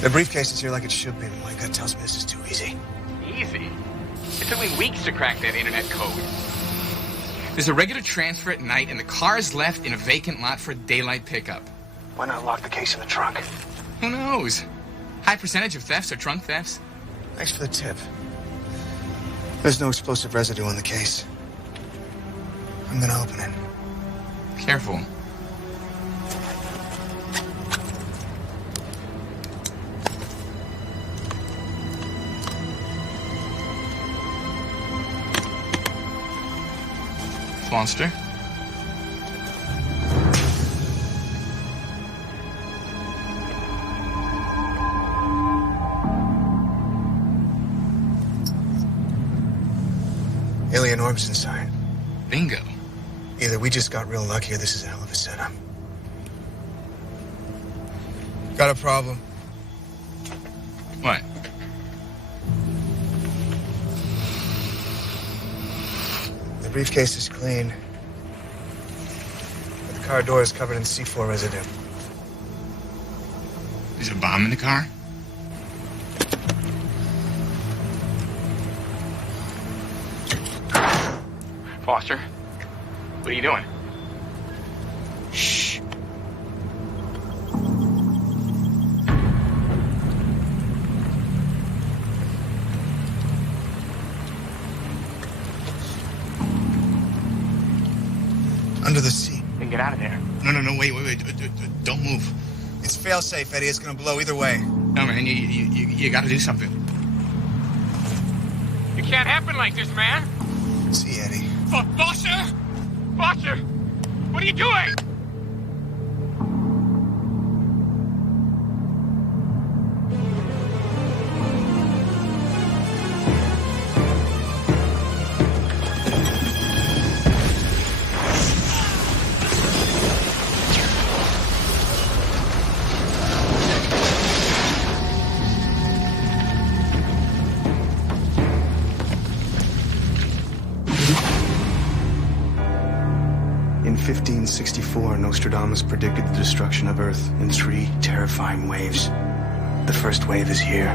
The briefcase is here like it should be, but my gut tells me this is too easy. Easy? It took me weeks to crack that internet code. There's a regular transfer at night, and the car is left in a vacant lot for a daylight pickup. Why not lock the case in the trunk? Who knows? High percentage of thefts are trunk thefts. Thanks for the tip. There's no explosive residue on the case. I'm gonna open it. Careful. Foster? Alien orbs inside. Bingo. Either we just got real lucky or this is a hell of a setup. Got a problem. What? The briefcase is clean. But the car door is covered in C4 residue. Is there a bomb in the car? Foster, what are you doing? Shh. Under the seat. Then get out of there. No, wait. Don't move. It's fail-safe, Eddie. It's gonna blow either way. No, man, you gotta do something. It can't happen like this, man. See, Eddie. Foster! Foster! What are you doing? In 1564, Nostradamus predicted the destruction of Earth in 3 terrifying waves. The first wave is here.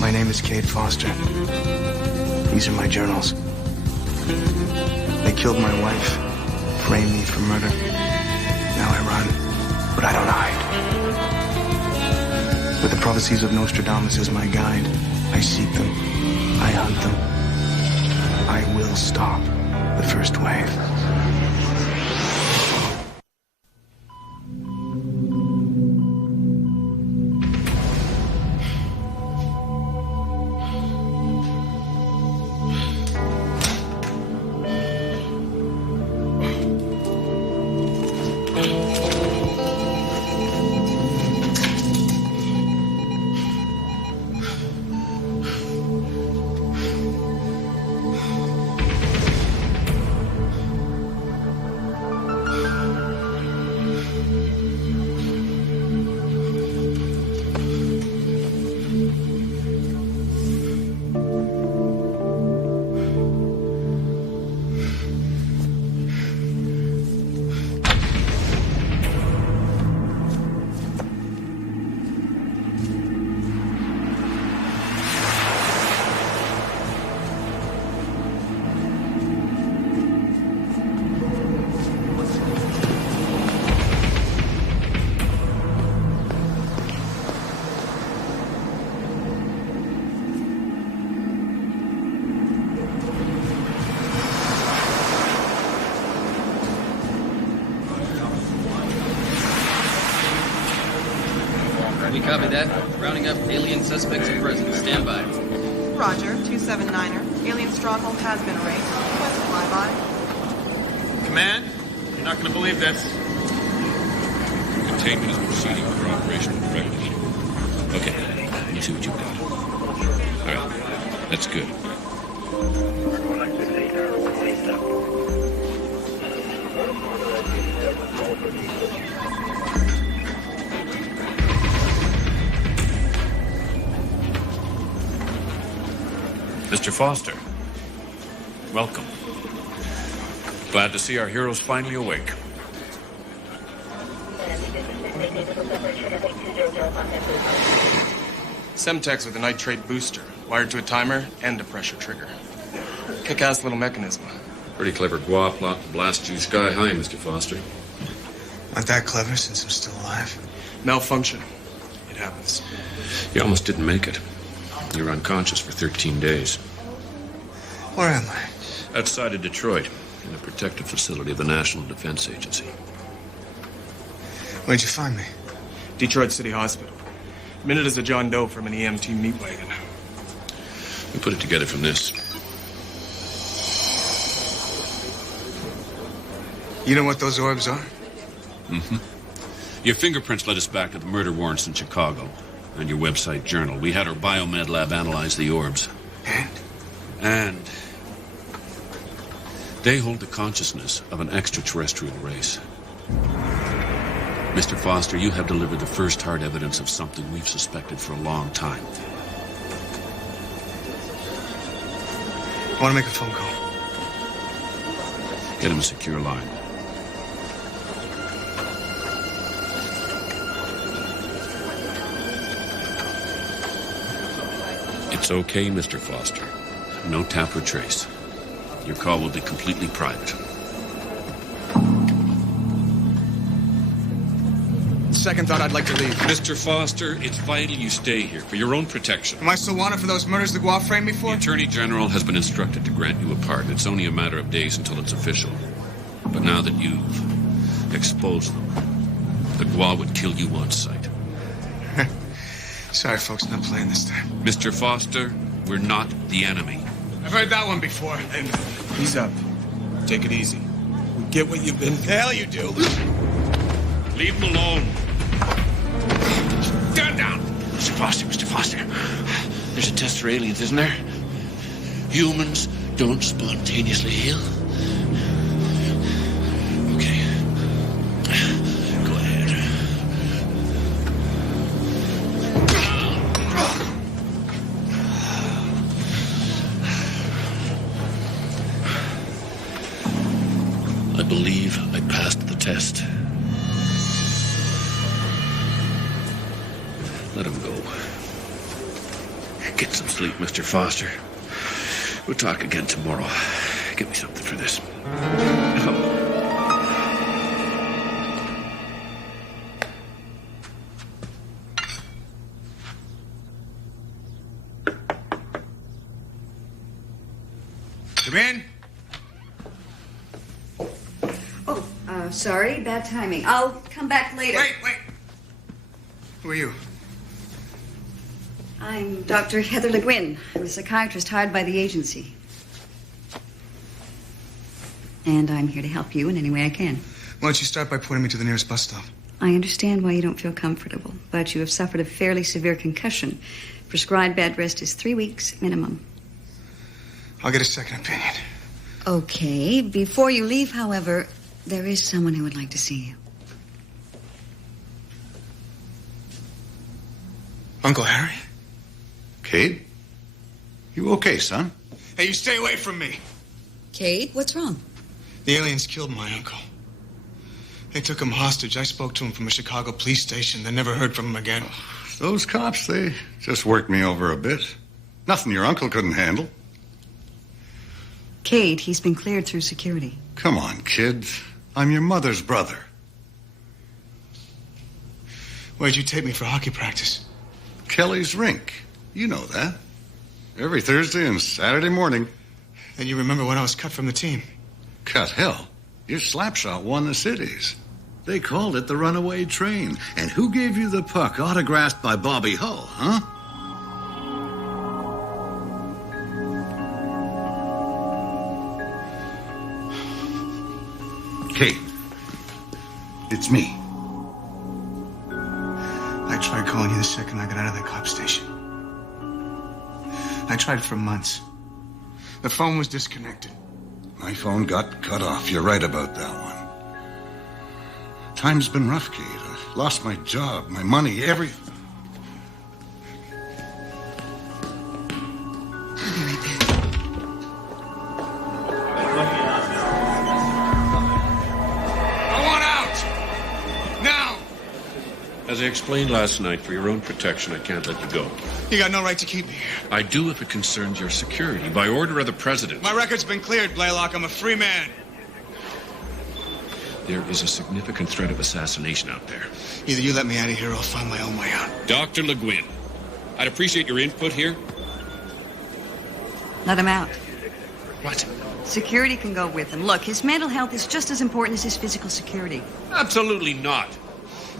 My name is Cade Foster. These are my journals. They killed my wife, framed me for murder. Now I run, but I don't hide. With the prophecies of Nostradamus as my guide, I seek them, I hunt them. I will stop the first wave. We copy that. Rounding up alien suspects at present. Stand by. Roger, 279er. Alien stronghold has been erased. Request flyby. Command, you're not going to believe this. Containment is proceeding under operational directive. Okay, let me see what you've got. All right, that's good. Mr. Foster, welcome. Glad to see our heroes finally awake. Semtex with a nitrate booster, wired to a timer and a pressure trigger. Kick-ass little mechanism. Pretty clever guap plot to blast you sky high, Mr. Foster. Not that clever since I'm still alive. Malfunction. It happens. You almost didn't make it. You were unconscious for 13 days. Where am I? Outside of Detroit, in a protective facility of the National Defense Agency. Where'd you find me? Detroit City Hospital. Minute as a John Doe from an EMT meat wagon. We put it together from this. You know what those orbs are? Mm-hmm. Your fingerprints led us back to the murder warrants in Chicago and your website journal. We had our biomed lab analyze the orbs. And they hold the consciousness of an extraterrestrial race. Mr. Foster, you have delivered the first hard evidence of something we've suspected for a long time. I want to make a phone call. Get him a secure line. It's okay, Mr. Foster. No tap or trace. Your call will be completely private. Second thought, I'd like to leave. Mr. Foster, it's vital you stay here for your own protection. Am I still wanted for those murders the Guap framed me for? The Attorney General has been instructed to grant you a pardon. It's only a matter of days until it's official. But now that you've exposed them, the Gua would kill you on sight. Sorry, folks, not playing this time. Mr. Foster, we're not the enemy. I've heard that one before. And ease up. Take it easy. We get what you've been... The hell you do. Leave him alone. Stand down! Mr. Foster. There's a test for aliens, isn't there? Humans don't spontaneously heal. Okay. Go ahead. I believe I passed the test. Let him go. Get some sleep, Mr. Foster. We'll talk again tomorrow. Get me something for this. Come in. Sorry, bad timing. I'll come back later. Wait. Who are you? I'm Dr. Heather Le Guin. I'm a psychiatrist hired by the agency. And I'm here to help you in any way I can. Why don't you start by pointing me to the nearest bus stop? I understand why you don't feel comfortable, but you have suffered a fairly severe concussion. Prescribed bed rest is 3 weeks minimum. I'll get a second opinion. Okay. Before you leave, however, there is someone who would like to see you. Uncle Harry? Cade? You okay, son? Hey, you stay away from me. Cade, what's wrong? The aliens killed my uncle. They took him hostage. I spoke to him from a Chicago police station. Then never heard from him again. Those cops, they just worked me over a bit. Nothing your uncle couldn't handle. Cade, he's been cleared through security. Come on, kid. I'm your mother's brother. Where'd you take me for hockey practice? Kelly's rink. You know that. Every Thursday and Saturday morning. And you remember when I was cut from the team? Cut hell. Your slapshot won the cities. They called it the runaway train. And who gave you the puck autographed by Bobby Hull, huh? Kate, it's me. I tried calling you the second I got out of the cop station. I tried for months. The phone was disconnected. My phone got cut off. You're right about that one. Time's been rough, Kate. I lost my job, my money, everything. I'll be right back. I want out! Now! As I explained last night, for your own protection, I can't let you go. You got no right to keep me here. I do if it concerns your security, by order of the president. My record's been cleared, Blaylock. I'm a free man. There is a significant threat of assassination out there. Either you let me out of here or I'll find my own way out. Dr. Le Guin, I'd appreciate your input here. Let him out. What? Security can go with him. Look, his mental health is just as important as his physical security. Absolutely not.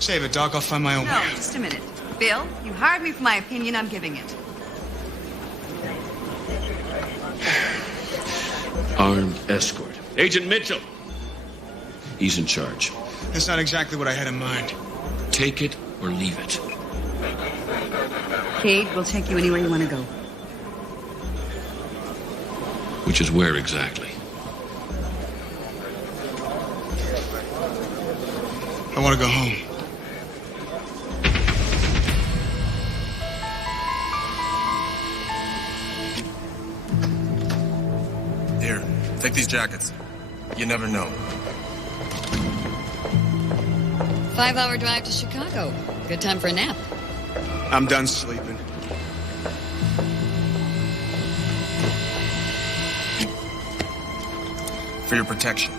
Save it, Doc. I'll find my own way No, out. just a minute. Bill, you hired me for my opinion. I'm giving it. Armed escort. Agent Mitchell. He's in charge. That's not exactly what I had in mind. Take it or leave it. Cade, we'll take you anywhere you want to go. Which is where exactly? I want to go home. Here, take these jackets. You never know. 5-hour drive to Chicago. Good time for a nap. I'm done sleeping. For your protection.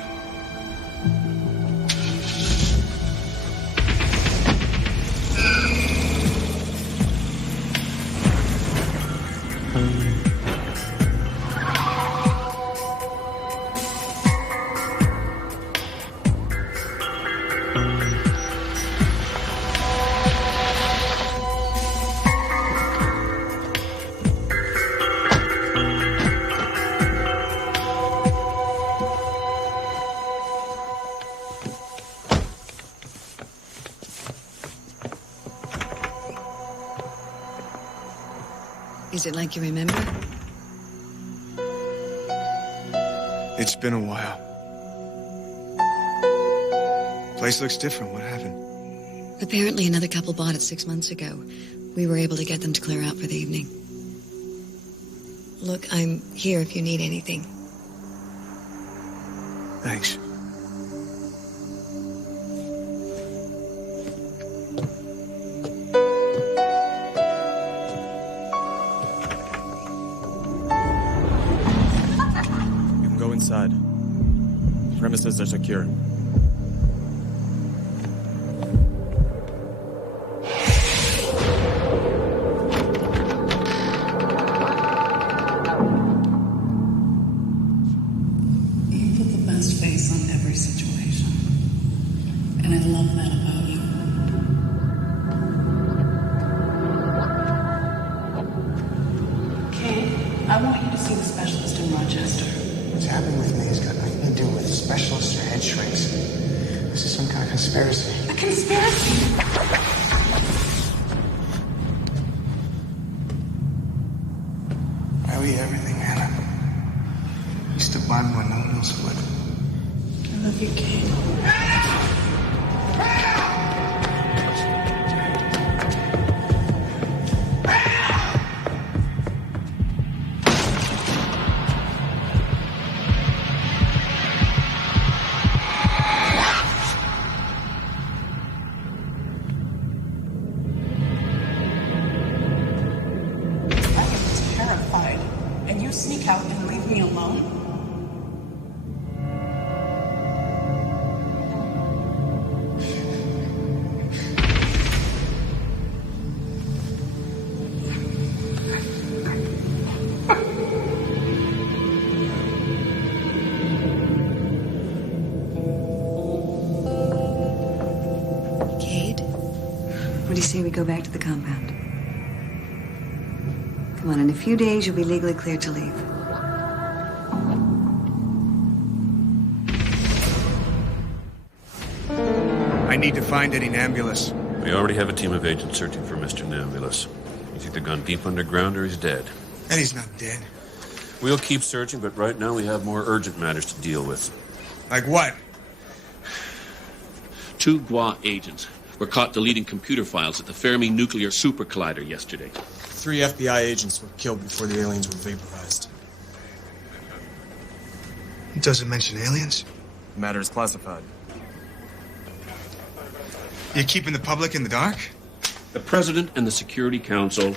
Is it like you remember? It's been a while. Place looks different. What happened? Apparently another couple bought it 6 months ago. We were able to get them to clear out for the evening. Look, I'm here if you need anything. Thanks. Inside. Premises are secure. You put the best face on every situation. And I love that about you. Kate, I want you to see the specialist in Rochester. What's happening with me has got nothing to do with specialists or head shrinks. This is some kind of conspiracy. A conspiracy? I owe you everything, Hannah. You stood by me when no one else would. I love you, Kate. And you sneak out and leave me alone? Cade, what do you say we go back to the compound? Come on, in a few days you'll be legally cleared to leave. I need to find Eddie Nambulus. We already have a team of agents searching for Mr. Nambulus. He's either gone deep underground or he's dead. Eddie's not dead. We'll keep searching, but right now we have more urgent matters to deal with. Like what? 2 GWA agents were caught deleting computer files at the Fermi Nuclear Super Collider yesterday. 3 FBI agents were killed before the aliens were vaporized. It doesn't mention aliens. The matter is classified. You're keeping the public in the dark? The President and the Security Council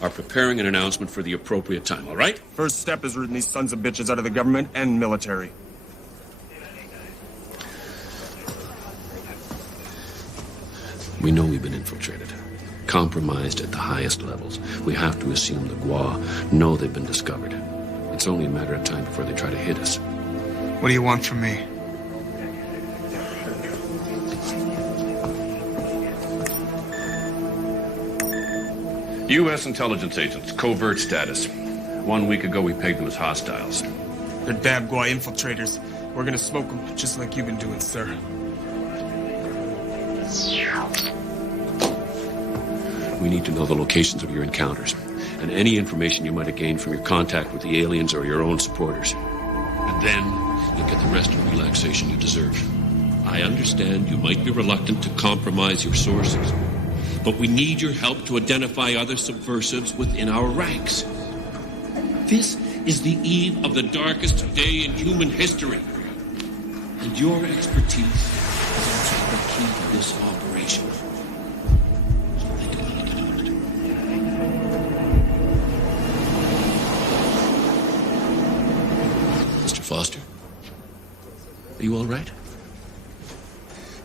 are preparing an announcement for the appropriate time, all right? First step is rooting these sons of bitches out of the government and military. We know we've been infiltrated, compromised at the highest levels. We have to assume the Gua know they've been discovered. It's only a matter of time before they try to hit us. What do you want from me? U.S. intelligence agents, covert status. 1 week ago, we pegged them as hostiles. They're damn Gua infiltrators. We're gonna smoke them, just like you've been doing, sir. We need to know the locations of your encounters, and any information you might have gained from your contact with the aliens or your own supporters. And then, you'll get the rest of the relaxation you deserve. I understand you might be reluctant to compromise your sources, but we need your help to identify other subversives within our ranks. This is the eve of the darkest day in human history, and your expertise is also the key to this operation. Mr. Foster, are you all right?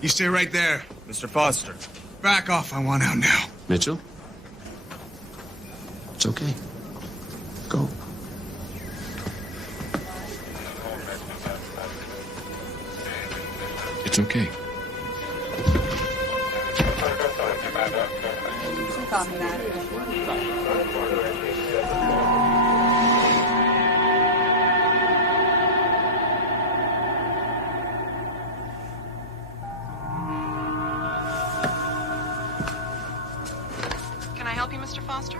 You stay right there. Mr. Foster. Back off, I want out now. Mitchell? It's okay. Go. It's okay. Copy that. Can I help you, Mr. Foster?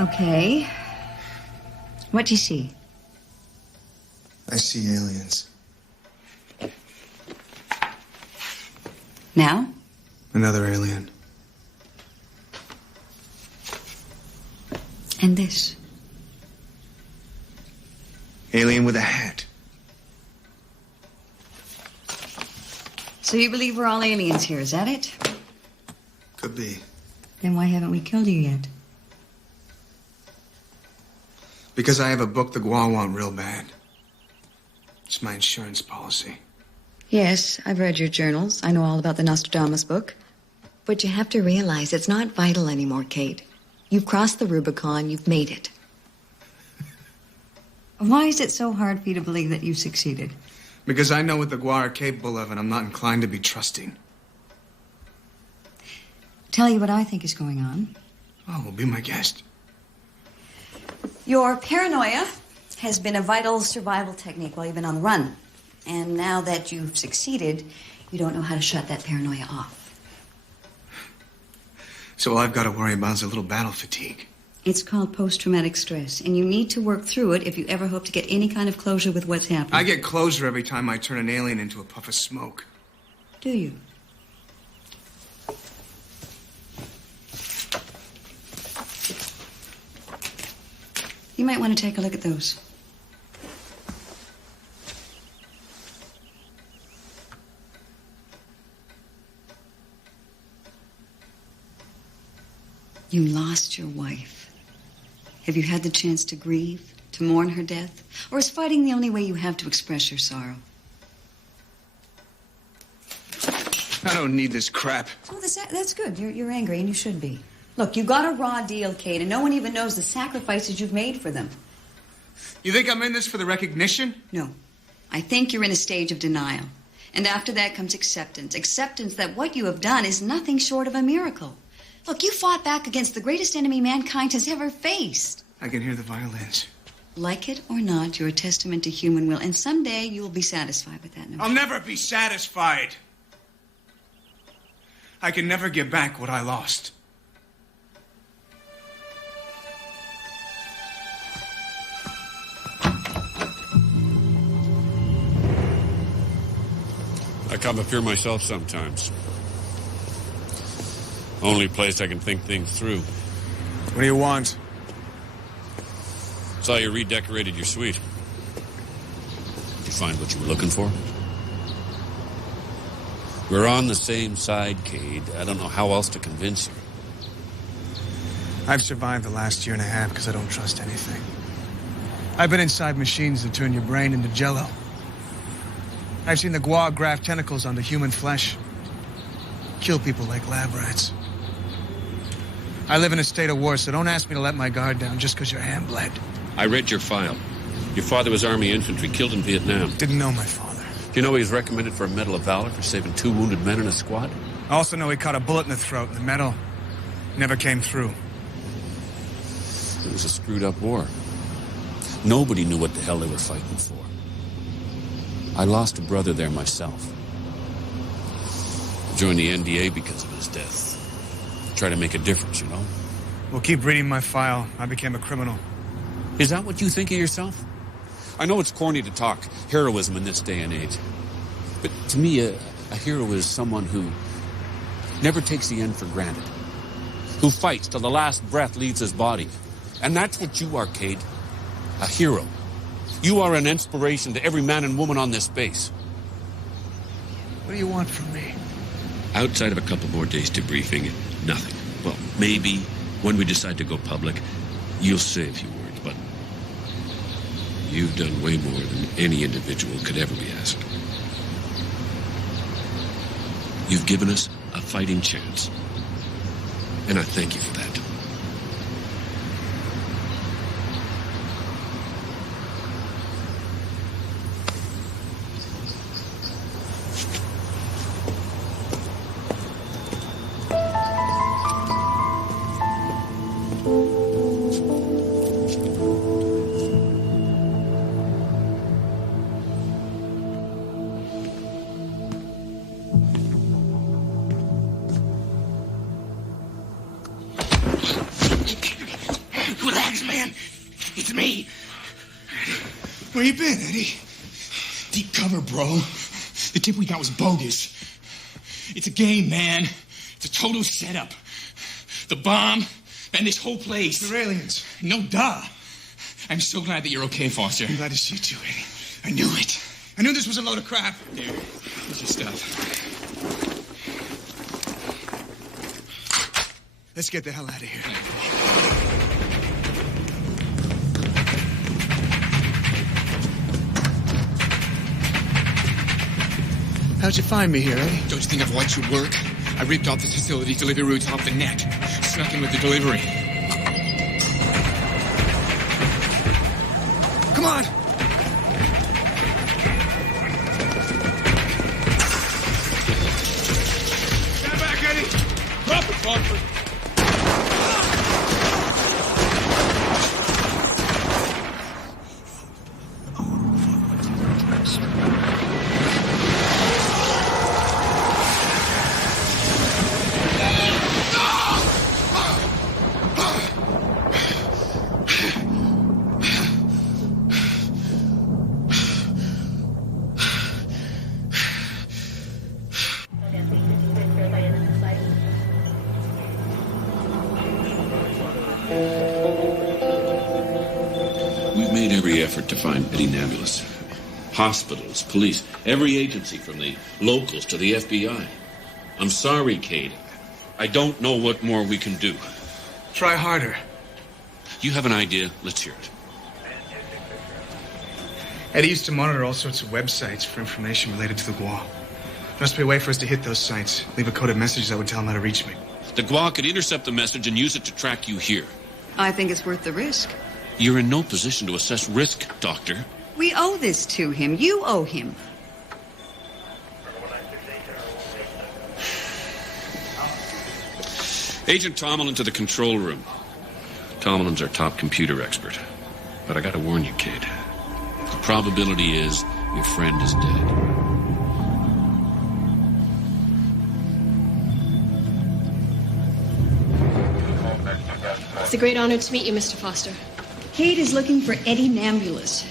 Okay. What do you see? I see aliens. Now? Another alien. And this? Alien with a hat. So you believe we're all aliens here, is that it? Could be. Then why haven't we killed you yet? Because I have a book the Gua want real bad. It's my insurance policy. Yes, I've read your journals. I know all about the Nostradamus book. But you have to realize it's not vital anymore, Kate. You've crossed the Rubicon. You've made it. Why is it so hard for you to believe that you've succeeded? Because I know what the Gua are capable of, and I'm not inclined to be trusting. Tell you what I think is going on. Oh, well, be my guest. Your paranoia has been a vital survival technique while you've been on the run. And now that you've succeeded, you don't know how to shut that paranoia off. So all I've got to worry about is a little battle fatigue. It's called post-traumatic stress, and you need to work through it if you ever hope to get any kind of closure with what's happened. I get closure every time I turn an alien into a puff of smoke. Do you? You might want to take a look at those. You lost your wife. Have you had the chance to grieve, to mourn her death? Or is fighting the only way you have to express your sorrow? I don't need this crap. Oh, that's good. You're angry, and you should be. Look, you got a raw deal, Kate, and no one even knows the sacrifices you've made for them. You think I'm in this for the recognition? No. I think you're in a stage of denial. And after that comes acceptance. Acceptance that what you have done is nothing short of a miracle. Look, you fought back against the greatest enemy mankind has ever faced. I can hear the violins. Like it or not, you're a testament to human will. And someday you will be satisfied with that. I'll never be satisfied. I can never get back what I lost. I come up here myself sometimes. Only place I can think things through. What do you want? Saw you redecorated your suite. Did you find what you were looking for? We're on the same side, Cade. I don't know how else to convince you. I've survived the last year and a half because I don't trust anything. I've been inside machines that turn your brain into jello. I've seen the guar graft tentacles onto human flesh. Kill people like lab rats. I live in a state of war, so don't ask me to let my guard down just because your hand bled. I read your file. Your father was Army infantry, killed in Vietnam. Didn't know my father. Do you know he was recommended for a Medal of Valor for saving 2 wounded men in a squad? I also know he caught a bullet in the throat, and the medal never came through. It was a screwed up war. Nobody knew what the hell they were fighting for. I lost a brother there myself. I joined the NDA because of his death. Try to make a difference, you know? Well, keep reading my file. I became a criminal. Is that what you think of yourself? I know it's corny to talk heroism in this day and age. But to me, a hero is someone who never takes the end for granted. Who fights till the last breath leaves his body. And that's what you are, Cade. A hero. You are an inspiration to every man and woman on this base. What do you want from me? Outside of a couple more days debriefing, nothing. Well, maybe when we decide to go public, you'll say a few words, but you've done way more than any individual could ever be asked. You've given us a fighting chance, and I thank you for that. Where you been, Eddie? Deep cover, bro. The tip we got was bogus. It's a game, man. It's a total setup. The bomb and this whole place. They're aliens. No duh. I'm so glad that you're okay, Foster. I'm glad to see you too, Eddie. I knew it. I knew this was a load of crap. Here, here's your stuff. Let's get the hell out of here. How'd you find me here, Eddie? Don't you think I've watched your work? I ripped off this facility delivery routes off the net. Snuck in with the delivery. Come on! Stand back, Eddie! Drop it, Foster. To find Eddie Nablus. Hospitals, police, every agency from the locals to the FBI. I'm sorry, Cade. I don't know what more we can do. Try harder. You have an idea? Let's hear it. Eddie used to monitor all sorts of websites for information related to the guar. There must be a way for us to hit those sites. Leave a coded message that would tell him how to reach me. The guar could intercept the message and use it to track you here. I think it's worth the risk. You're in no position to assess risk, Doctor. We owe this to him. You owe him. Agent Tomlin to the control room. Tomlin's our top computer expert. But I gotta warn you, kid. The probability is your friend is dead. It's a great honor to meet you, Mr. Foster. Kate is looking for Eddie Nambulus.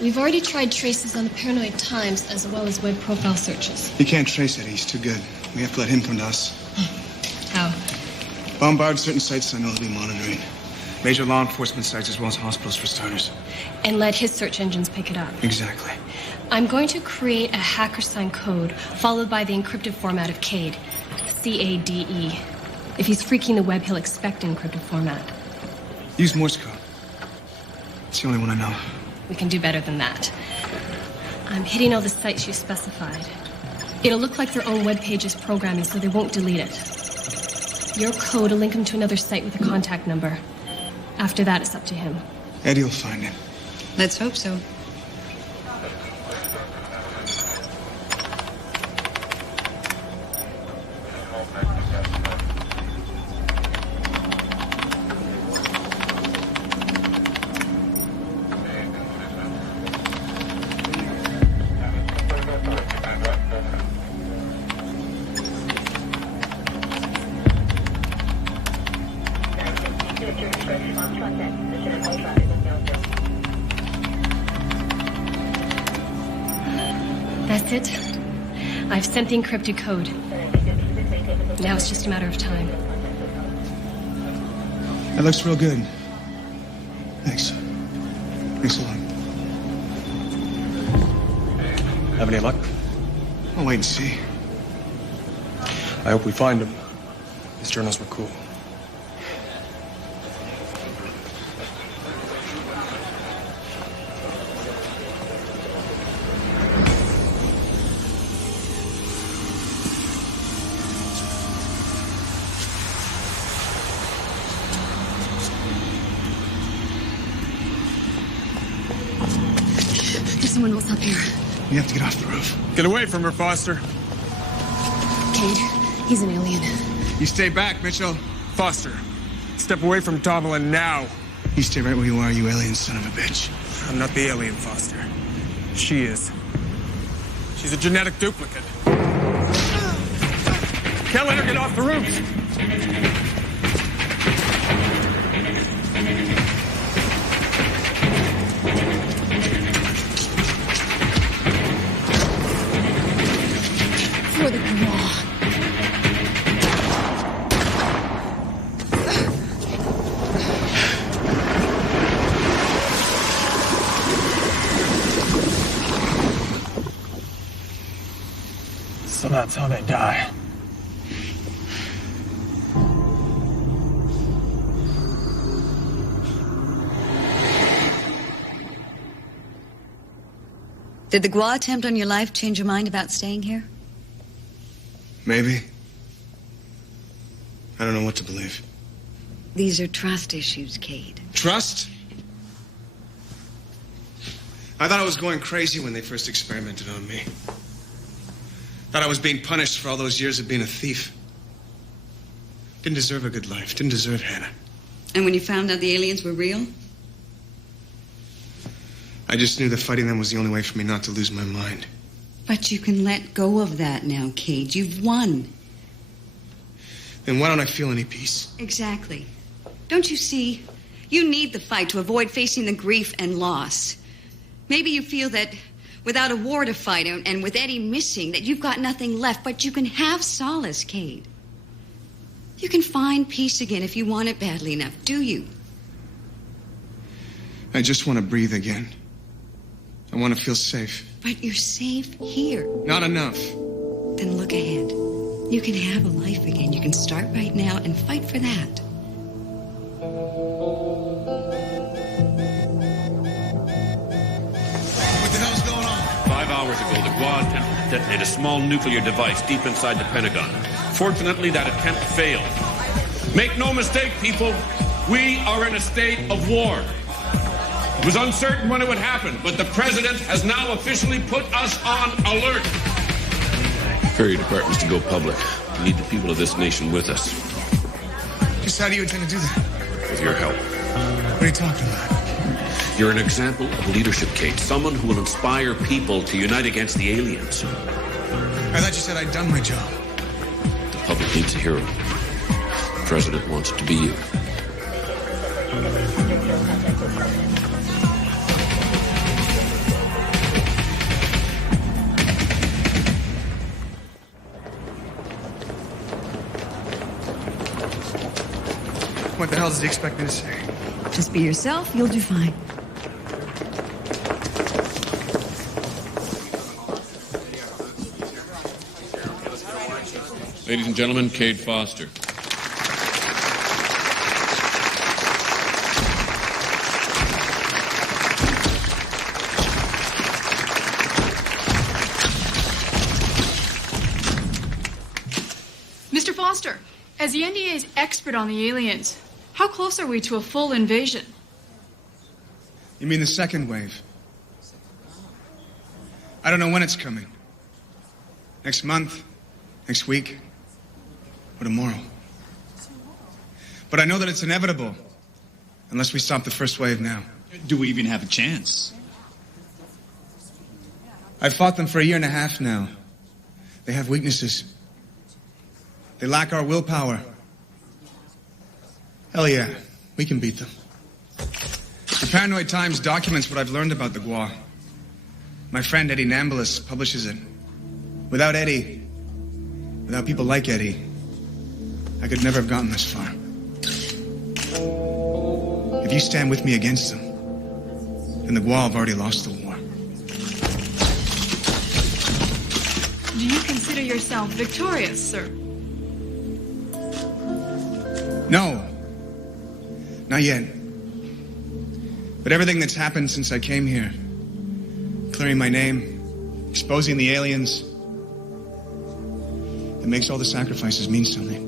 We've already tried traces on the Paranoid Times as well as web profile searches. You can't trace Eddie. He's too good. We have to let him come to us. How? Bombard certain sites I know he'll be monitoring. Major law enforcement sites as well as hospitals for starters. And let his search engines pick it up. Exactly. I'm going to create a hacker sign code followed by the encrypted format of CADE. C-A-D-E. If he's freaking the web, he'll expect encrypted format. Use Morse code. It's the only one I know. We can do better than that. I'm hitting all the sites you specified. It'll look like their own web page's programming, so they won't delete it. Your code will link them to another site with a contact number. After that, it's up to him. Eddie will find him. Let's hope so. That's it. I've sent the encrypted code. Now it's just a matter of time. That looks real good. Thanks. Thanks a lot. Have any luck? I'll wait and see. I hope we find him. His journals were cool. There's someone else up here. We have to get off the roof. Get away from her, Foster. Cade, he's an alien. You stay back, Mitchell. Foster, step away from Tomlin now. You stay right where you are, you alien son of a bitch. I'm not the alien, Foster. She is. She's a genetic duplicate. Can't let her get off the roof. For the law. So that's how they die. Did the Gua attempt on your life change your mind about staying here? Maybe. I don't know what to believe. These are trust issues, Cade. Trust? I thought I was going crazy when they first experimented on me. Thought I was being punished for all those years of being a thief. Didn't deserve a good life. Didn't deserve Hannah. And when you found out the aliens were real? I just knew that fighting them was the only way for me not to lose my mind. But you can let go of that now, Cade. You've won. Then why don't I feel any peace? Exactly. Don't you see? You need the fight to avoid facing the grief and loss. Maybe you feel that without a war to fight and with Eddie missing, that you've got nothing left, but you can have solace, Cade. You can find peace again if you want it badly enough, do you? I just want to breathe again. I want to feel safe. But you're safe here. Not enough. Then look ahead. You can have a life again. You can start right now and fight for that. What the hell's going on? 5 hours ago, the Gua attempted to detonate a small nuclear device deep inside the Pentagon. Fortunately, that attempt failed. Make no mistake, people, we are in a state of war. It was uncertain when it would happen, but the president has now officially put us on alert. Ferry departments to go public. We need the people of this nation with us. Just how do you intend to do that? With your help. What are you talking about? You're an example of leadership, Kate. Someone who will inspire people to unite against the aliens. I thought you said I'd done my job. The public needs a hero. The president wants it to be you. What the hell does he expect me to say? Just be yourself, you'll do fine. Ladies and gentlemen, Cade Foster. Mr. Foster, as the NDA is expert on the aliens, how close are we to a full invasion? You mean the second wave? I don't know when it's coming. Next month? Next week? Or tomorrow? But I know that it's inevitable. Unless we stop the first wave now. Do we even have a chance? I've fought them for 1.5 years now. They have weaknesses. They lack our willpower. Hell yeah, we can beat them. The Paranoid Times documents what I've learned about the Gua. My friend Eddie Nambulis publishes it. Without Eddie, without people like Eddie, I could never have gotten this far. If you stand with me against them, then the Gua have already lost the war. Do you consider yourself victorious, sir? No. Not yet. But everything that's happened since I came here, clearing my name, exposing the aliens, it makes all the sacrifices mean something.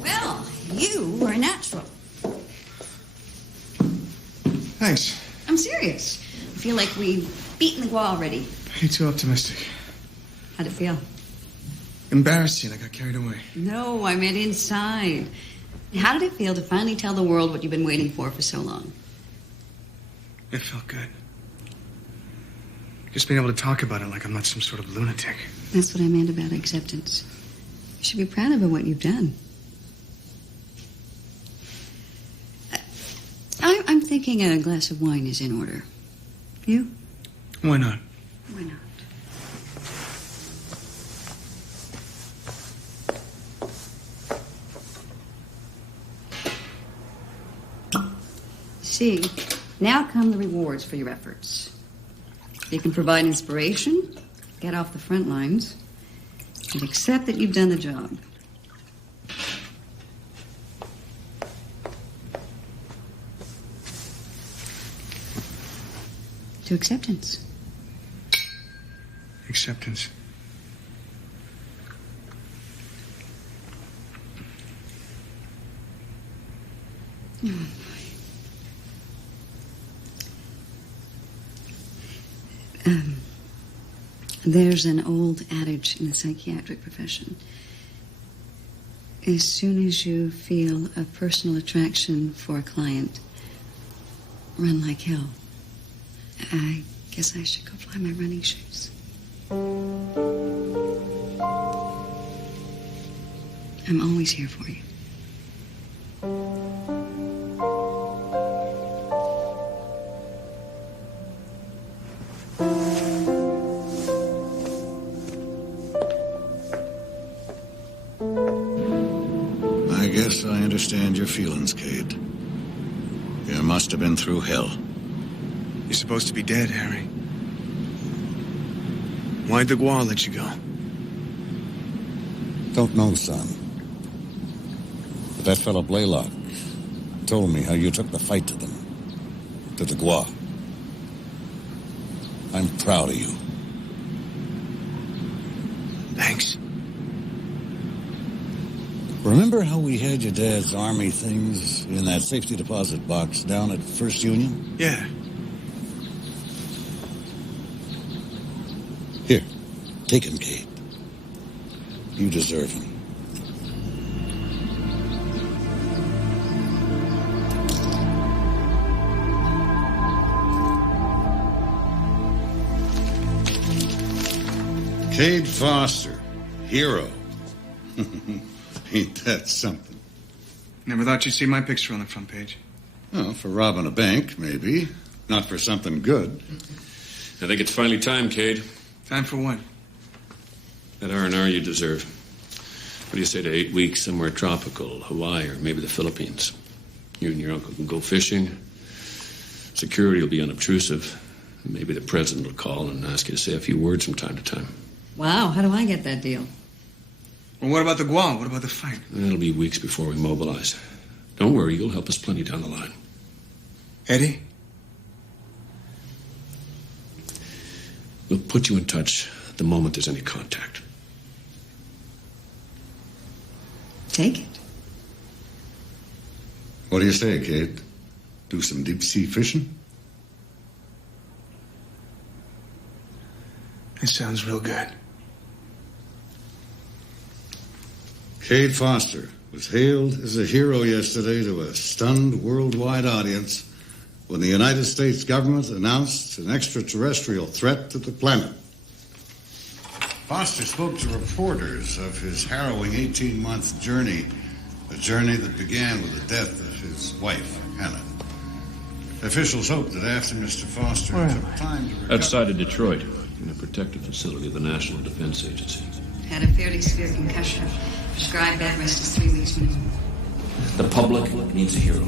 Well, you were a natural. Thanks. I'm serious. I feel like we've beaten the Gua already. You're too optimistic. How'd it feel? Embarrassing. I got carried away. No, I meant inside. How did it feel to finally tell the world what you've been waiting for so long? It felt good. Just being able to talk about it like I'm not some sort of lunatic. That's what I meant about acceptance. You should be proud of what you've done. I'm thinking a glass of wine is in order. You? Why not? Why not? See, now come the rewards for your efforts. You can provide inspiration, get off the front lines, and accept that you've done the job. To acceptance. Acceptance. Oh, there's an old adage in the psychiatric profession. As soon as you feel a personal attraction for a client, run like hell. I guess I should go fly my running shoes. I'm always here for you. I guess I understand your feelings, Cade. You must have been through hell. You're supposed to be dead, Harry. Why'd the Gua let you go? Don't know, son. But that fellow Blaylock told me how you took the fight to them. To the Gua. I'm proud of you. Thanks. Remember how we had your dad's army things in that safety deposit box down at First Union? Yeah. Here, take him, Kate. You deserve him. Cade Foster, hero. Ain't that something? Never thought you'd see my picture on the front page. Well, for robbing a bank, maybe. Not for something good. I think it's finally time, Cade. Time for what? That R&R you deserve. What do you say to 8 weeks somewhere tropical, Hawaii, or maybe the Philippines? You and your uncle can go fishing. Security will be unobtrusive. Maybe the president will call and ask you to say a few words from time to time. Wow, how do I get that deal? Well, what about the Guam? What about the fight? It'll be weeks before we mobilize. Don't worry, you'll help us plenty down the line. Eddie? We'll put you in touch the moment there's any contact. Take it. What do you say, Kate? Do some deep-sea fishing? It sounds real good. Cade Foster was hailed as a hero yesterday to a stunned worldwide audience when the United States government announced an extraterrestrial threat to the planet. Foster spoke to reporters of his harrowing 18-month journey, a journey that began with the death of his wife, Hannah. Officials hope that after Mr. Foster took time to recover... Outside of Detroit, in a protected facility of the National Defense Agency. Had a fairly severe concussion. Prescribed bed rest is 3 weeks minimum. The public needs a hero.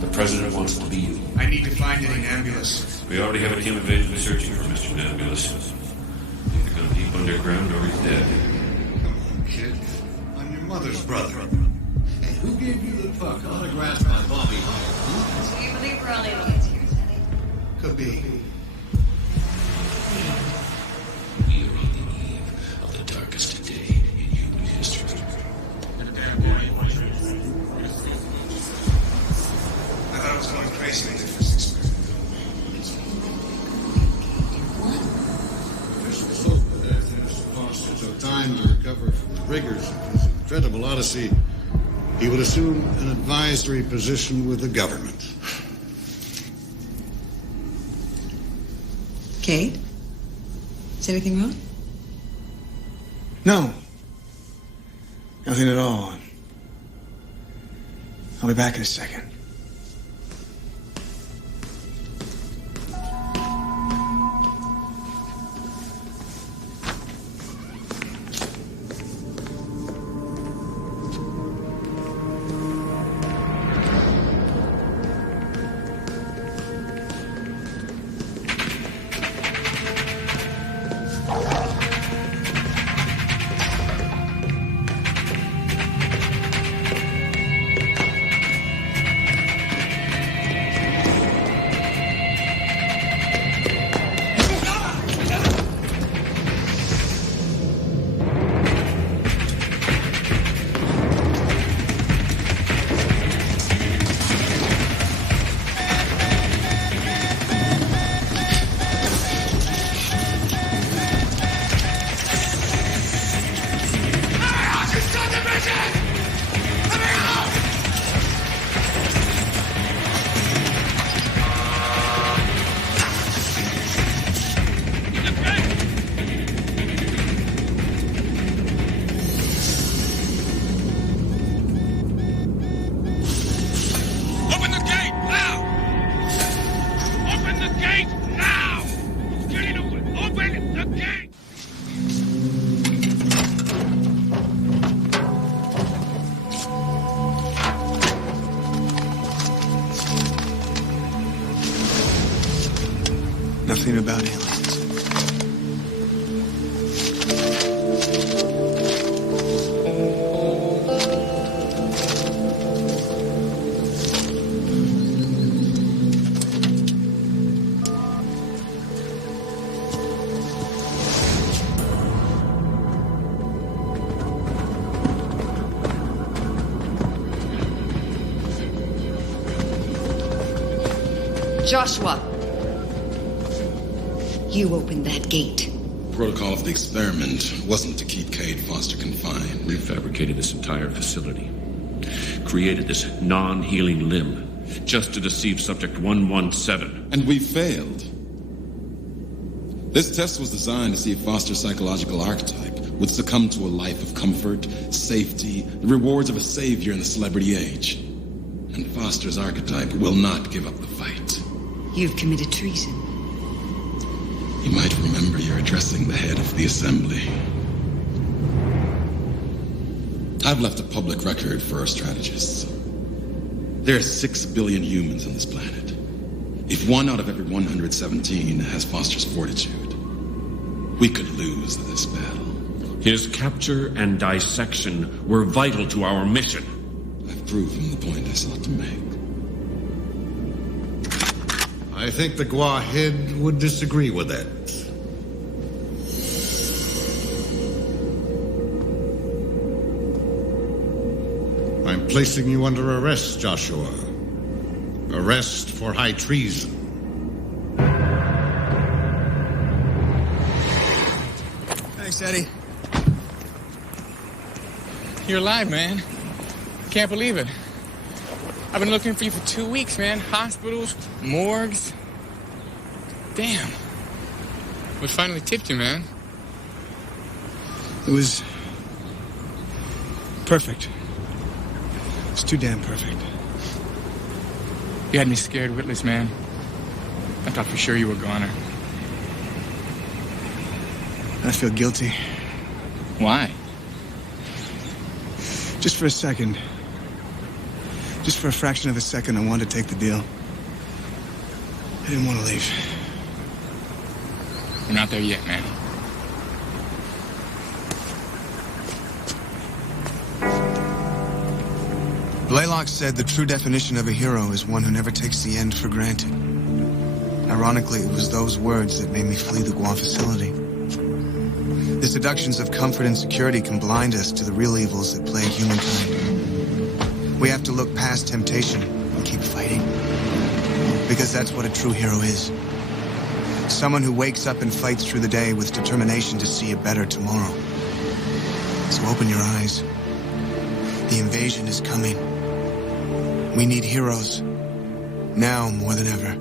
The president wants to be you. I need to find Eddie Nebulous. We already have a team of agents searching for Mr. Nebulous. Either gone deep underground or he's dead. Come on, kid. I'm your mother's brother. And who gave you the puck autographed by Bobby Hart? So you believe we're all aliens here, Teddy? Could be. We are on the eve of the darkest day in human history. I thought I was going crazy with it for 6 months. Officials hope that after Mr. Foster took time to recover from the rigors of his incredible odyssey, he would assume an advisory position with the government. Kate? Is anything wrong? No. Nothing at all. I'll be back in a second. Nothing about aliens. Joshua! You opened that gate. protocol of the experiment wasn't to keep Cade Foster confined. We fabricated this entire facility. Created this non-healing limb just to deceive Subject 117. And we failed. This test was designed to see if Foster's psychological archetype would succumb to a life of comfort, safety, the rewards of a savior in the celebrity age. And Foster's archetype will not give up the fight. You've committed treason. You might remember you're addressing the head of the assembly. I've left a public record for our strategists. There are 6 billion humans on this planet. If 1 out of every 117 has Foster's fortitude, we could lose this battle. His capture and dissection were vital to our mission. I've proven the point I sought to make. I think the Gua head would disagree with that. I'm placing you under arrest, Joshua. Arrest for high treason. Thanks, Eddie. You're alive, man. Can't believe it. I've been looking for you for 2 weeks, man. Hospitals, morgues. Damn. What finally tipped you, man? It was perfect. It's too damn perfect. You had me scared witless, man. I thought for sure you were a goner. I feel guilty. Why? Just for a second. Just for a fraction of a second, I wanted to take the deal. I didn't want to leave. We're not there yet, man. Blaylock said the true definition of a hero is one who never takes the end for granted. Ironically, it was those words that made me flee the Guam facility. The seductions of comfort and security can blind us to the real evils that plague humankind. We have to look past temptation and keep fighting. Because that's what a true hero is. Someone who wakes up and fights through the day with determination to see a better tomorrow. So open your eyes. The invasion is coming. We need heroes. Now more than ever.